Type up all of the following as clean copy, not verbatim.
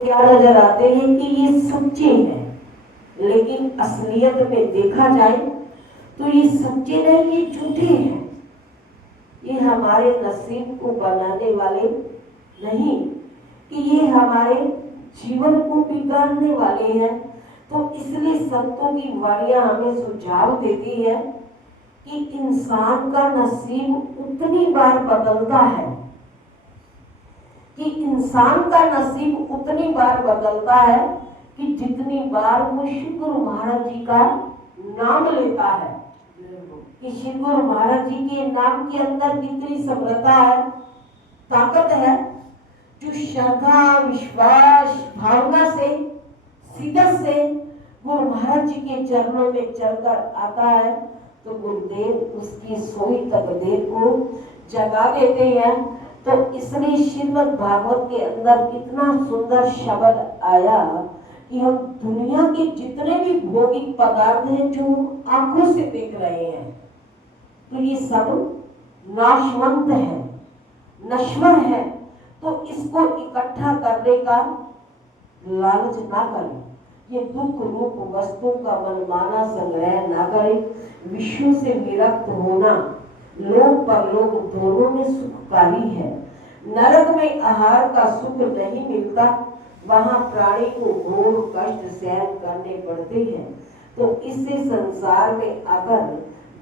क्या नजर आते हैं कि ये सच्चे हैं, लेकिन असलियत में देखा जाए तो ये सच्चे नहीं, ये झूठे हैं। ये हमारे नसीब को बनाने वाले नहीं कि ये हमारे जीवन को बिगाड़ने वाले हैं। तो इसलिए संतों की वाणियां हमें सुझाव देती है कि इंसान का नसीब उतनी बार बदलता है कि इंसान का नसीब उतनी बार बदलता है कि जितनी बार वो श्री गुरु महाराज जी का नाम लेता है। कि श्री गुरु महाराज जी के नाम के अंदर कितनी समृद्धता है, ताकत है। जो श्रद्धा, विश्वास, भावना से, शिद्दत से गुरु महाराज जी के चरणों में चलकर आता है तो गुरुदेव उसकी सोई तकदीर को जगा देते हैं। तो इसलिए श्रीमद् भागवत के अंदर कितना सुंदर शब्द आया कि हम दुनिया के जितने भी भौतिक पदार्थ हैं जो आंखों से देख रहे हैं, तो ये सब नाशवंत है, नश्वर है। तो इसको इकट्ठा करने का लालच ना करें। ये दुख रूप वस्तु का मनमाना संग्रह ना करें। विश्व से विरक्त होना लोक परलोक दोनों में सुखकारी है। नरक में आहार का सुख नहीं मिलता, वहां प्राणी को घोर कष्ट सहन करने पड़ते हैं। तो इससे संसार में आकर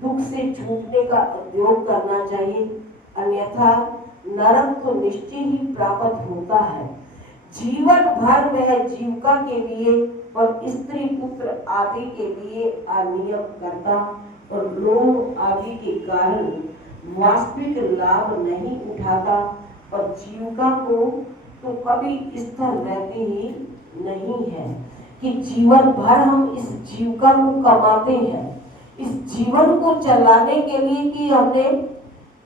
दुख से छूटने का उद्योग करना चाहिए, अन्यथा नरक तो निश्चय ही प्राप्त होता है। जीवन भर वह जीविका के लिए और स्त्री पुत्र आदि के लिए अनियम करता और लोभ आदि के कारण वास्तविक लाभ नहीं उठाता और जीविका को तो कभी स्थिर रहती ही नहीं है। कि जीवन भर हम इस जीविका को कमाते हैं, इस जीवन को चलाने के लिए कि हमने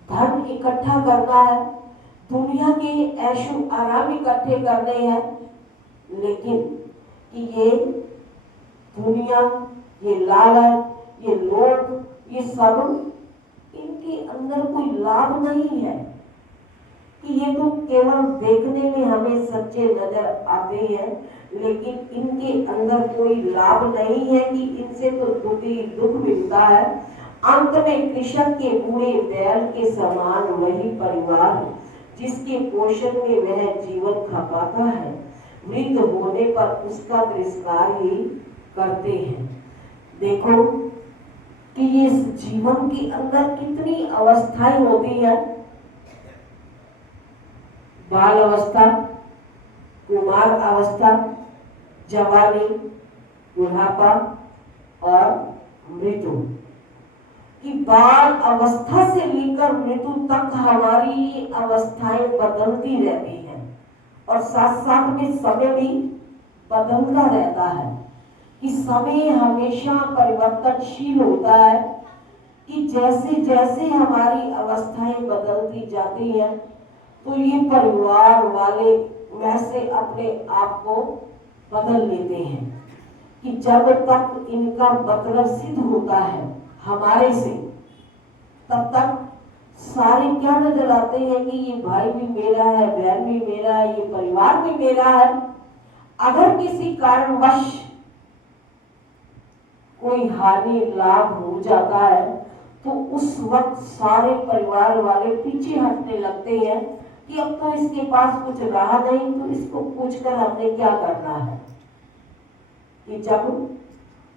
धन इकट्ठा करना है, दुनिया के ऐशो आराम इकट्ठे करने हैं, लेकिन कि ये दुनिया, ये लालच, ये लोभ, ये सब इनके अंदर कोई लाभ नहीं है। कि ये तो केवल देखने में हमें सच्चे नजर आते हैं, लेकिन इनके अंदर कोई लाभ नहीं है। कि इनसे तो दुख ही दुख मिलता है। अंत में कृषक के बूढ़े बैल के समान वही परिवार जिसके पोषण में वह जीवन खपाता है, वृद्ध होने पर उसका तिरस्कार ही करते हैं। देखो कि ये जीवन के अंदर कितनी अवस्थाएं होती है। बाल अवस्था, कुमार अवस्था, जवानी, बुढ़ापा और मृत्यु। कि बाल अवस्था से लेकर मृत्यु तक हमारी अवस्थाएं बदलती रहती हैं और साथ साथ में समय भी बदलता रहता है। कि समय हमेशा परिवर्तनशील होता है। कि जैसे जैसे हमारी अवस्थाएं बदलती जाती हैं तो ये परिवार वाले वैसे अपने आप को बदल लेते हैं। कि जब तक इनका मतलब सिद्ध होता है हमारे से, तब तक सारे क्या नजर आते हैं कि ये भाई भी मेरा है, बहन भी मेरा है, ये परिवार भी मेरा है। अगर किसी कारणवश कोई हानि लाभ हो जाता है तो उस वक्त सारे परिवार वाले पीछे हटने लगते हैं कि अब तो इसके पास कुछ रहा नहीं, तो इसको पूछकर हमने क्या करना है। कि जब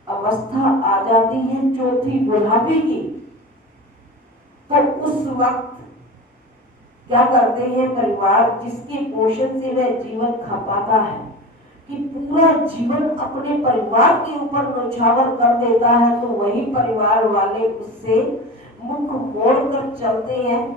अवस्था आ जाती है चौथी बुढ़ापे की, तो उस वक्त क्या करते हैं परिवार, जिसके पोषण से वह जीवन खपाता है, कि पूरा जीवन अपने परिवार के ऊपर न्यौछावर कर देता है, तो वही परिवार वाले उससे मुख मोड़ कर चलते हैं।